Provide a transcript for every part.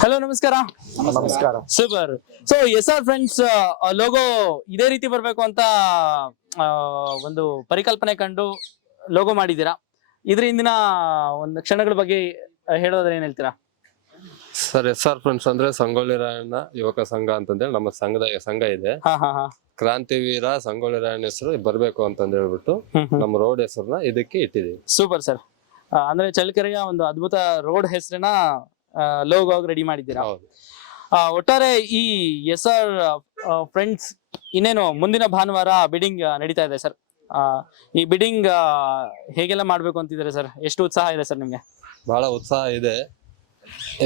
Hello ನಮಸ್ಕಾರ. ನಮಸ್ಕಾರ. Super so S R friends logo ಇದೇ ರೀತಿ ಬರಬೇಕು ಅಂತ ಆ, ಒಂದು ಪರಿಕಲ್ಪನೆ ಕಂಡು ಲೋಗೋ ಮಾಡಿದ್ದೀರಾ? ಇದ್ರ ಹಿಂದಿನ ಒಂದು ಕ್ಷಣಗಳ ಬಗ್ಗೆ ಹೇಳೋದ್ರೆ ಏನ್ ಹೇಳ್ತೀರಾ? ಸರ್ ಎಸ್ ಆರ್ ಫ್ರೆಂಡ್ಸ್ ಅಂದ್ರೆ ಸಂಗೊಳ್ಳಿ ರಾಯಣ್ಣ ಯುವಕ ಸಂಘ ಅಂತಂದೇಳಿ ನಮ್ಮ ಸಂಘದ ಸಂಘ ಇದೆ. ಹಾ ಹಾ ಹಾ. ಕ್ರಾಂತಿವೀರ ಸಂಗೊಳ್ಳಿ ರಾಯಣ್ಣ ಹೆಸರು ಬರ್ಬೇಕು ಅಂತಂದ್ ಹೇಳ್ಬಿಟ್ಟು ನಮ್ಮ ರೋಡ್ ಹೆಸರನ್ನ ಇದಕ್ಕೆ ಇಟ್ಟಿದೀವಿ ಸೂಪರ್ ಸರ್ ಅಂದ್ರೆ ಚಳ್ಳಕೆರೆಯ ಒಂದು ಅದ್ಭುತ ರೋಡ್ ಹೆಸರನ್ನ ಲೋಗೋ ರೆಡಿ ಮಾಡಿದ್ದೀರಾ? ಒಟ್ಟಾರೆ ಈ ಎಸ್ ಆರ್ ಫ್ರೆಂಡ್ಸ್ ಇನ್ನೇನು ಮುಂದಿನ ಭಾನುವಾರ ಬಿಡಿಂಗ್ ನಡೀತಾ ಇದೆ ಸರ್. ಈ ಬಿಡಿಂಗ್ ಹೇಗೆಲ್ಲ ಮಾಡ್ಬೇಕು ಅಂತಿದ್ದಾರೆ ಸರ್? ಎಷ್ಟು ಉತ್ಸಾಹ ಇದೆ ಸರ್ ನಿಮ್ಗೆ? ಬಹಳ ಉತ್ಸಾಹ ಇದೆ.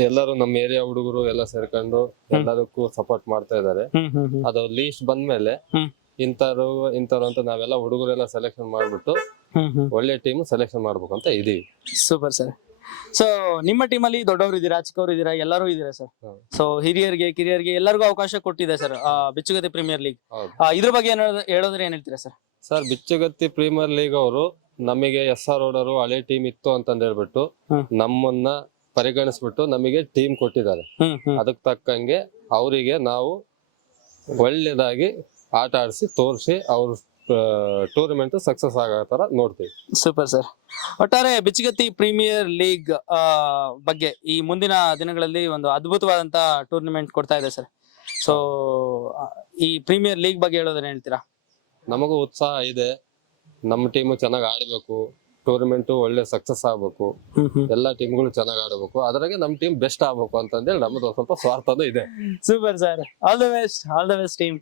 ಎಲ್ಲರೂ ನಮ್ಮ ಏರಿಯಾ ಹುಡುಗರು ಎಲ್ಲ ಸೇರ್ಕೊಂಡು ಎಲ್ಲದಕ್ಕೂ ಸಪೋರ್ಟ್ ಮಾಡ್ತಾ ಇದ್ದಾರೆ. ಅದು ಲೀಸ್ಟ್ ಬಂದ್ಮೇಲೆ ಮೇಲೆ ಇಂಥರು ಇಂಥವ್ರು ಅಂತ ನಾವೆಲ್ಲ ಹುಡುಗರೆಲ್ಲ ಸೆಲೆಕ್ಷನ್ ಮಾಡ್ಬಿಟ್ಟು ಒಳ್ಳೆ ಟೀಮ್ ಸೆಲೆಕ್ಷನ್ ಮಾಡ್ಬೇಕು ಅಂತ ಇದೀವಿ. Super sir. ಸೊ ನಿಮ್ಮ ಟೀಮ್ ಅಲ್ಲಿ ದೊಡ್ಡವರು ಇದ್ದೀರಾ ಚಿಕ್ಕವರು ಇದ್ದೀರಾ ಎಲ್ಲರೂ ಇದ್ದೀರಾ ಸರ್. ಸೊ ಹಿರಿಯರಿಗೆ ಕಿರಿಯರಿಗೆ ಎಲ್ಲರಿಗೂ ಅವಕಾಶ ಕೊಟ್ಟಿದೆ ಸರ್ ಬಿಚ್ಚುಗತಿ ಪ್ರೀಮಿಯರ್ ಲೀಗ್ ಇದ್ರ ಬಗ್ಗೆ ಏನಾದ್ರು ಹೇಳೋದ್ರೆ ಏನ್ ಹೇಳ್ತೀರಾ sir sir Bichugatti premier league ಅವರು ನಮಗೆ ಎಸ್ ಆರ್ ಓಡರು ಹಳೆ ಟೀಮ್ ಇತ್ತು ಅಂತಂದ್ ಹೇಳ್ಬಿಟ್ಟು ನಮ್ಮನ್ನ ಪರಿಗಣಿಸ್ಬಿಟ್ಟು ನಮಗೆ ಟೀಮ್ ಕೊಟ್ಟಿದ್ದಾರೆ. ಅದಕ್ಕೆ ತಕ್ಕಂಗೆ ಅವರಿಗೆ ನಾವು ಒಳ್ಳೇದಾಗಿ ಆಟ ಆಡಿಸಿ ತೋರಿಸಿ ಅವ್ರ ಟೂರ್ನಮೆಂಟ್ ಸಕ್ಸಸ್ ಆಗೋ ತರ ನೋಡ್ತೀವಿ. ಸೂಪರ್ ಸರ್ ಒಟ್ಟಾರೆ ಬಿಚ್ಚುಗತ್ತಿ ಪ್ರೀಮಿಯರ್ ಲೀಗ್ ಬಗ್ಗೆ ಈ ಮುಂದಿನ ದಿನಗಳಲ್ಲಿ ಒಂದು ಅದ್ಭುತವಾದಂತ ಟೂರ್ನಮೆಂಟ್ ಕೊಡ್ತಾ ಇದೆ ಸರ್ ಸೊ ಈ ಪ್ರೀಮಿಯರ್ ಲೀಗ್ ಬಗ್ಗೆ ಹೇಳೋದ್ರೆ ಹೇಳ್ತೀರಾ? ನಮಗೂ ಉತ್ಸಾಹ ಇದೆ. ನಮ್ಮ ಟೀಮ್ ಚೆನ್ನಾಗಿ ಆಡಬೇಕು. ಟೂರ್ನಮೆಂಟ್ ಒಳ್ಳೆ ಸಕ್ಸಸ್ ಆಗ್ಬೇಕು. ಎಲ್ಲಾ ಟೀಮ್ಗಳು ಚೆನ್ನಾಗಿ ಆಡಬೇಕು. ಅದ್ರಾಗೆ ನಮ್ಮ ಟೀಮ್ ಬೆಸ್ಟ್ ಆಗ್ಬೇಕು ಅಂತಂದೇಳಿ ನಮ್ಮದು ಒಂದ್ ಸ್ವಲ್ಪ ಸ್ವಾರ್ಥನೂ ಇದೆ. Super sir all the best all the best team